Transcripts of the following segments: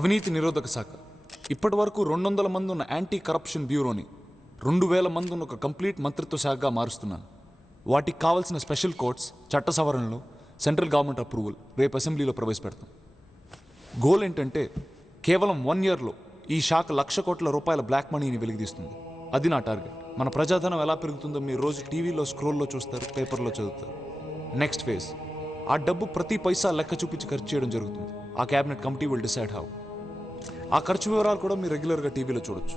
అవినీతి నిరోధక శాఖ. ఇప్పటి వరకు రెండు వందల మంది ఉన్న యాంటీ కరప్షన్ బ్యూరోని రెండు వేల మంది ఉన్న ఒక కంప్లీట్ మంత్రిత్వ శాఖగా మారుస్తున్నాను. వాటికి కావాల్సిన స్పెషల్ కోర్ట్స్ చట్ట సవరణలు సెంట్రల్ గవర్నమెంట్ అప్రూవల్ రేపు అసెంబ్లీలో ప్రవేశపెడతాం. గోల్ ఏంటంటే కేవలం వన్ ఇయర్లో ఈ శాఖ లక్ష కోట్ల రూపాయల బ్లాక్ మనీని వెలిగిస్తుంది అది నా టార్గెట్. మన ప్రజాధనం ఎలా పెరుగుతుందో మీరు రోజు టీవీలో స్క్రోల్లో చూస్తారు పేపర్లో చదువుతారు. Next phase. ఆ డబ్బు ప్రతి పైసా లెక్క చూపించి ఖర్చు చేయడం జరుగుతుంది. ఆ cabinet committee will decide how. ఆ ఖర్చు వివరాలు కూడా మీరు రెగ్యులర్గా టీవీలో చూడొచ్చు.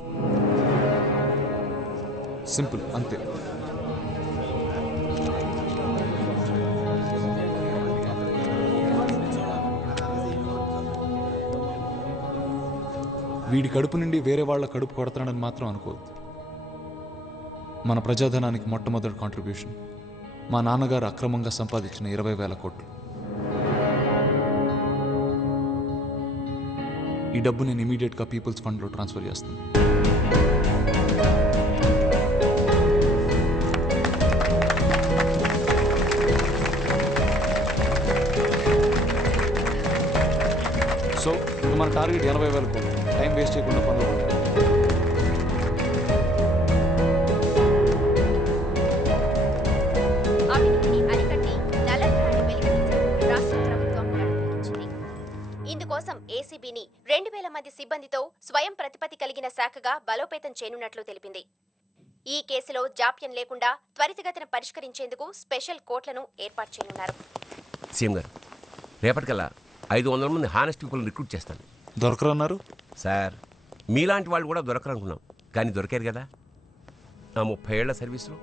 సింపుల్ అంతే. వీడి కడుపు నుండి వేరే వాళ్ళ కడుపు కొడతాడని మాత్రం అనుకోవద్దు. మన ప్రజాధనానికి మొట్టమొదటి కాంట్రిబ్యూషన్ మా నాన్నగారు అక్రమంగా సంపాదించిన ఇరవై వేల కోట్లు. ఈ డబ్బు నేను ఇమీడియట్గా పీపుల్స్ ఫండ్లో ట్రాన్స్ఫర్ చేస్తాను. సో ఇప్పుడు మన టార్గెట్ ఎనభై వేలు కోట్లు. టైం వేస్ట్ చేయకుండా పనులు ఇందుకోసం ఏసీబీని రెండు వేల మంది సిబ్బందితో స్వయం ప్రతిపత్తి కలిగిన శాఖగా బలోపేతం చేయనున్నట్లు తెలిపింది. ఈ కేసులో జాప్యం లేకుండా త్వరితగతిన పరిష్కరించేందుకు స్పెషల్ కోర్టులను ఏర్పాటు చేయనున్నారు. సీఎం గారు రేపటికల్లా ఐదు వందల మంది హానెస్ట్ పీపుల్ రిక్రూట్ చేస్తాను. దొరకరన్నారు? సార్ మీలాంటి వాళ్ళు కూడా దొరకరనుకున్నాం. కానీ దొరికారు కదా. నా ముప్పై ఏళ్ళ సర్వీసులో.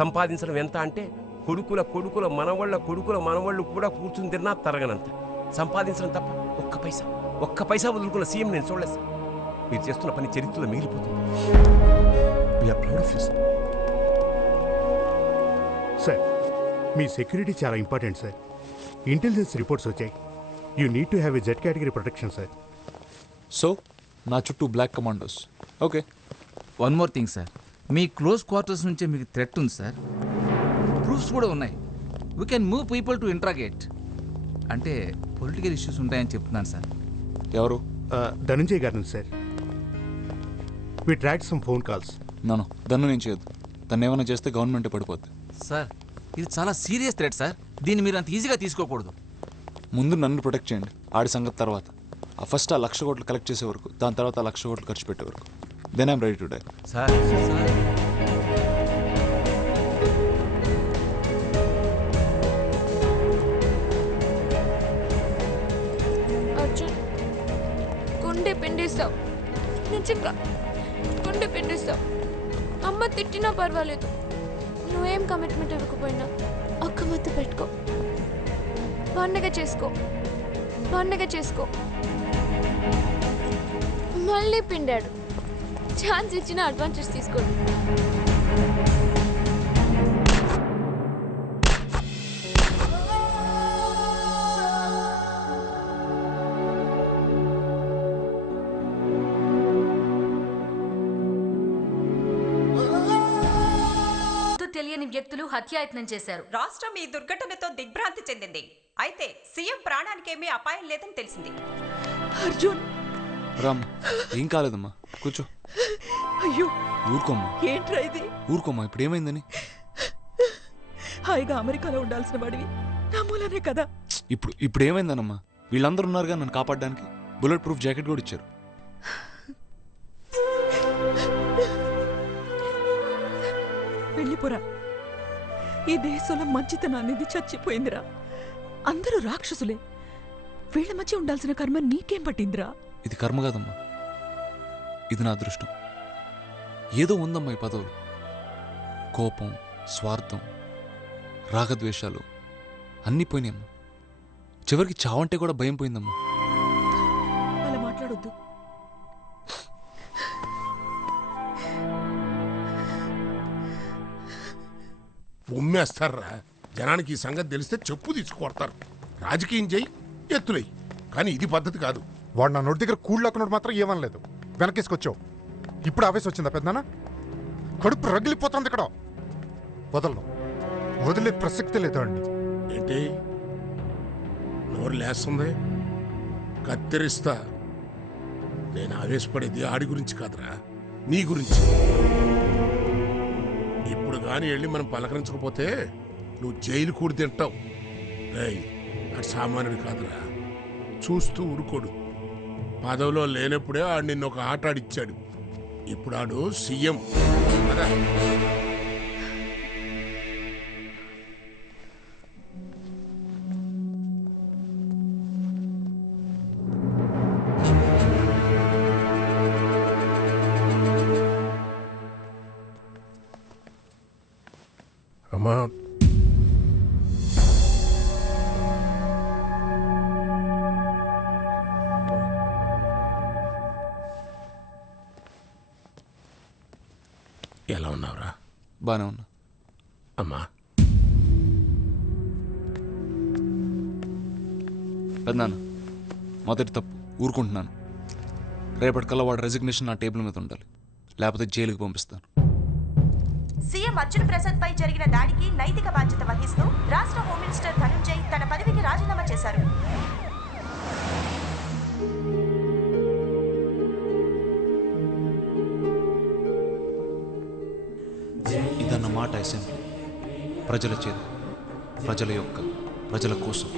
సంపాదించడం ఎంత అంటే కొడుకుల కొడుకుల మనవాళ్ళ కొడుకుల మనవాళ్ళు కూడా కూర్చుని తిన్నా తరగనంత. సంపాదించడం తప్ప ఒక్క పైసా ఒక్క పైసా వదులుకున్న సీఎం నేను చూడలేదు సార్. మీరు చేస్తున్న పని చరిత్రలో మిగిలిపోతుంది. We're proud of you sir sir me security చాలా ఇంపార్టెంట్ సార్ ఇంటెలిజెన్స్ రిపోర్ట్స్ వచ్చాయి. You need to have a Z category protection sir so నా చుట్టూ black commandos okay one more thing sir మీ క్లోజ్ క్వార్టర్స్ నుంచే మీకు threat ఉంది sir proofs కూడా ఉన్నాయి. We can move people to interrogate అంటే political issues ఉంటాయని చెప్తున్నాను సార్. ఎవరు? ధనంజయ్ గారి sir. We track some phone calls నన్ను దన్ను నేను చేయొద్దు. తను ఏమైనా చేస్తే గవర్నమెంట్ పడిపోద్ది. సార్ ఇది చాలా సీరియస్ థ్రెట్ సార్. దీన్ని మీరు అంత ఈజీగా తీసుకోకూడదు. ముందు నన్ను ప్రొటెక్ట్ చేయండి. ఆడి సంగతి తర్వాత. ఆ ఫస్ట్ ఆ లక్ష కోట్లు కలెక్ట్ చేసే వరకు దాని తర్వాత ఆ లక్ష కోట్లు ఖర్చు పెట్టే వరకు. Then I'm ready to die sir. నిజంగా గుండె పిండిస్తావు అమ్మ తిట్టినా పర్వాలేదు. నువ్వేం కమిట్మెంట్ ఇవ్వకపోయినా ఒక్క ముద్దు పెట్టుకో. పండగ చేసుకో. పండగ చేసుకో. మళ్ళీ పిండాడు. ఛాన్స్ ఇచ్చిన అడ్వాంటేజ్ తీసుకోండి వ్యక్తులు హత్యాయత్నం చేశారు. రాష్ట్రం ఈ దుర్ఘటనతో దిగ్భ్రాంతి చెందింది. అయితే సీఎం ప్రాణానికేమీ అపాయం లేదని తెలిసింది. అర్జున్! రామ్ ఏం కాలేదమ్మా? కూర్చో. అయ్యో! ఊరుకోమ్మా. ఏంట్రా ఇది? ఊరుకోమ్మా ఇప్పుడు ఏమైందని హాయిగా అమెరికాలో ఉండాల్సిన వాడివి. నా మూలనే కదా. ఇప్పుడు ఇప్పుడు ఏమైందనమ్మా వీళ్ళందరూ ఉన్నారుగా నన్ను కాపాడడానికి? బుల్లెట్ ప్రూఫ్ జాకెట్ కూడా ఇచ్చారు. వెళ్ళిపోరా. ఈ దేశంలో మంచితనం అనేది చచ్చిపోయిందిరా. అందరూ రాక్షసులే. వీళ్ళ మధ్య ఉండాల్సిన కర్మ నీకేం పట్టిందిరా? ఇది కర్మ కాదమ్మా. ఇది నా అదృష్టం. ఏదో ఉందమ్మా ఈ పదవులు. కోపం స్వార్థం రాగద్వేషాలు అన్నీ పోయినాయమ్మా. చివరికి చావంటే కూడా భయం పోయిందమ్మా. ఉమ్మేస్తారా? జనానికి ఈ సంగతి తెలిస్తే చెప్పు తీసుకొడతారు రాజకీయం చేయి ఎత్తులై కానీ ఇది పద్ధతి కాదు. వాడు నా నోటి దగ్గర కూళ్ళకున్నాడు మాత్రం ఏమనలేదు. వెనకేసుకొచ్చావు. ఇప్పుడు ఆవేశం వచ్చిందా పెద్దనా? కడుపు రగిలిపోతుంది ఇక్కడ. వదలను. వదిలే ప్రసక్తి లేదు అండి ఏంటి? నోరు లేస్తుంది. కత్తిరిస్తా. నేను ఆవేశపడేది ఆడి గురించి కాదురా. నీ గురించి. ఇప్పుడు కానీ వెళ్ళి మనం పలకరించకపోతే నువ్వు జైలు కూడి తింటావు. రేయ్ అది సామాన్యుడు కాదురా. చూస్తూ ఊరుకోడు. పదవిలో లేనప్పుడే ఆడు నిన్న ఒక ఆట ఆడిచ్చాడు. ఇప్పుడు ఆడు సీఎం. కదా అమ్మా ఎలా ఉన్నావురా? బాగానే ఉన్నా. అమ్మా. పెద్దనాన్న మొదటి తప్పు. ఊరుకుంటున్నాను. రేపటికల్లా వాడు రెసిగ్నేషన్ నా టేబుల్ మీద ఉండాలి. లేకపోతే జైలుకి పంపిస్తాను. సీఎం అర్జున్ ప్రసాద్ పై జరిగిన దాడికి నైతిక బాధ్యత వహిస్తూ రాష్ట్ర హోంమినిస్టర్ ధనుంజయ్ తన పదవికి రాజీనామా చేశారు. ఇదన్నమాట అసెంబ్లీ. ప్రజల చేత ప్రజల యొక్క ప్రజల కోసం.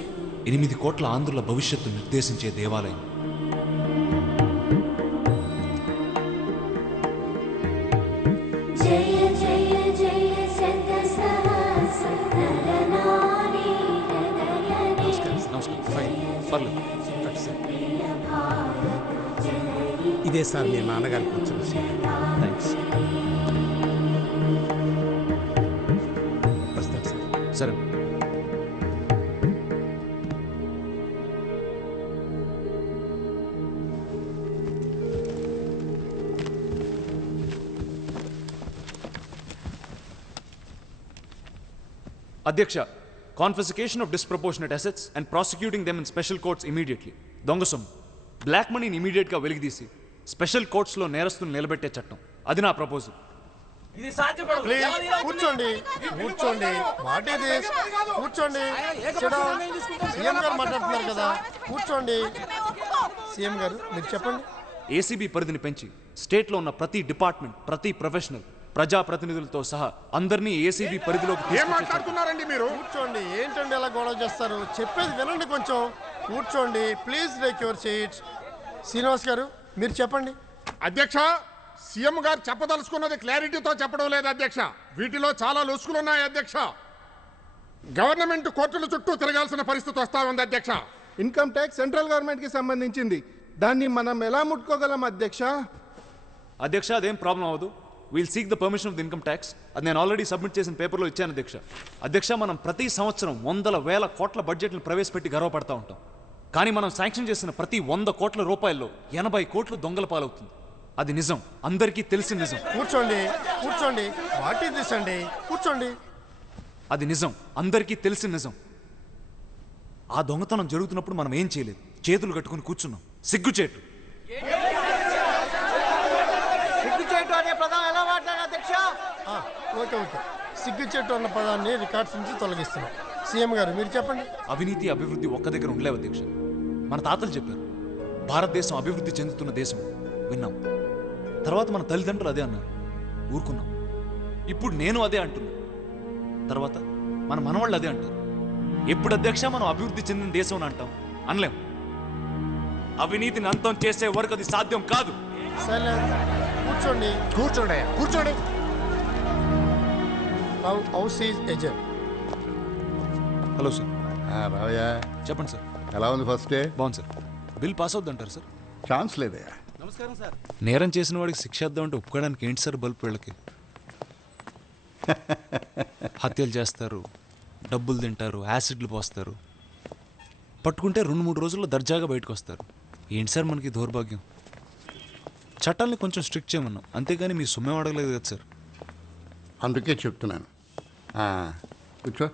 ఎనిమిది కోట్ల ఆంధ్రుల భవిష్యత్తు నిర్దేశించే దేవాలయం. సార్ మీ నాన్నగారికి వచ్చిన సీట్ థ్యాంక్స్ వస్తాను సార్. సరే. అధ్యక్ష confiscation of disproportionate assets and prosecuting them in special courts immediately దొంగ సొమ్ము. బ్లాక్ మనీని ఇమీడియట్గా వెలికితీసి స్పెషల్ కోర్ట్స్లో నేరస్తులు నిలబెట్టే చట్టం అది నా ప్రపోజల్ ప్లీజ్ కూర్చోండి కూర్చోండి వాట్ ఇది కూర్చోండి. సీఎం గారు మాట్లాడుతున్నారు కదా కూర్చోండి సీఎం గారు మీరు చెప్పండి ఏసీబీ పరిధిని పెంచి స్టేట్లో ఉన్న ప్రతి డిపార్ట్మెంట్ ప్రతి ప్రొఫెషనల్ ప్రజాప్రతినిధులతో సహా అందరినీ ఏసీబీ పరిధిలోకి ఏం. మాట్లాడుతున్నారండి మీరు కూర్చోండి ఏంటండి ఎలా గొడవ చేస్తారు చెప్పేది వినండి కొంచెం కూర్చోండి please take your seat Srinivas గారు మీరు చెప్పండి. అధ్యక్ష సీఎం గారు చెప్పదలుచుకున్నది క్లారిటీతో చెప్పడం లేదు అధ్యక్ష. వీటిలో చాలా లొసుకులు ఉన్నాయి అధ్యక్ష. గవర్నమెంట్ కోర్టుల చుట్టూ తిరగాల్సిన పరిస్థితి వస్తా ఉంది అధ్యక్ష. ఇన్కమ్ ట్యాక్స్ సెంట్రల్ గవర్నమెంట్కి సంబంధించింది. దాన్ని మనం ఎలా ముట్టుకోగలం అధ్యక్ష? అధ్యక్ష అదేం ప్రాబ్లం అవ్వదు. We'll seek the permission of the income tax అది నేను ఆల్రెడీ సబ్మిట్ చేసిన పేపర్లో ఇచ్చాను అధ్యక్ష. అధ్యక్ష మనం ప్రతి సంవత్సరం వందల వేల కోట్ల బడ్జెట్ను ప్రవేశపెట్టి గర్వపడతా ఉంటాం. కానీ మనం శాంక్షన్ చేసిన ప్రతి వంద కోట్ల రూపాయల్లో ఎనభై కోట్లు దొంగల పాలవుతుంది. అది నిజం. అందరికీ తెలిసిన నిజం. కూర్చోండి కూర్చోండి. వాట్ ఇస్ దిస్ అండి? కూర్చోండి. అది నిజం. అందరికీ తెలిసిన నిజం. ఆ దొంగతనం జరుగుతున్నప్పుడు మనం ఏం చేయలేదు? చేతులు కట్టుకుని కూర్చున్నాం. సిగ్గుచేటు. సిగ్గుచేటు అనే పదం ఎలా వాడారు అధ్యక్ష? Okay okay. సిగ్గుచేటు అన్న పదాన్ని రికార్డ్స్ నుంచి తొలగిస్తున్నాం. సీఎం గారు మీరు చెప్పండి. అవినీతి అభివృద్ధి ఒక్క దగ్గర ఉండలేవు అధ్యక్ష. మన తాతలు చెప్పారు భారతదేశం అభివృద్ధి చెందుతున్న దేశం. విన్నాం. తర్వాత మన తల్లిదండ్రులు అదే అన్నారు. ఊరుకున్నాం. ఇప్పుడు నేను అదే అంటున్నా. తర్వాత మన మనవాళ్ళు అదే అంటారు. ఎప్పుడు అధ్యక్ష మనం అభివృద్ధి చెందిన దేశం అని అంటాం? అనలేం. అవినీతిని అంతం చేసే వరకు అది సాధ్యం కాదు. కూర్చోండి. కూర్చోండి కూర్చోండి. Now house is adjourned hello sir. రావయ్యా చెప్పండి సార్. ఎలా ఉంది ఫస్ట్ డే బాగుంది సార్. బిల్ పాస్ అవుద్దంటారు సార్. ఛాన్స్ లేదయ్యా నమస్కారం సార్. నేరం చేసిన వాడికి శిక్ష ఇద్దామంటే ఒప్పుకోవడానికి ఏంటి సార్ బల్బ్ వీళ్ళకి హత్యలు చేస్తారు డబ్బులు తింటారు యాసిడ్లు పోస్తారు. పట్టుకుంటే రెండు మూడు రోజుల్లో దర్జాగా బయటకు వస్తారు. ఏంటి సార్ మనకి దౌర్భాగ్యం? చట్టాలని కొంచెం స్ట్రిక్ట్ చేయమన్నాం. అంతేగాని మీ సొమ్మే అడగలేదు కదా సార్. అందుకే చెప్తున్నాను. ఆ, కూర్చో.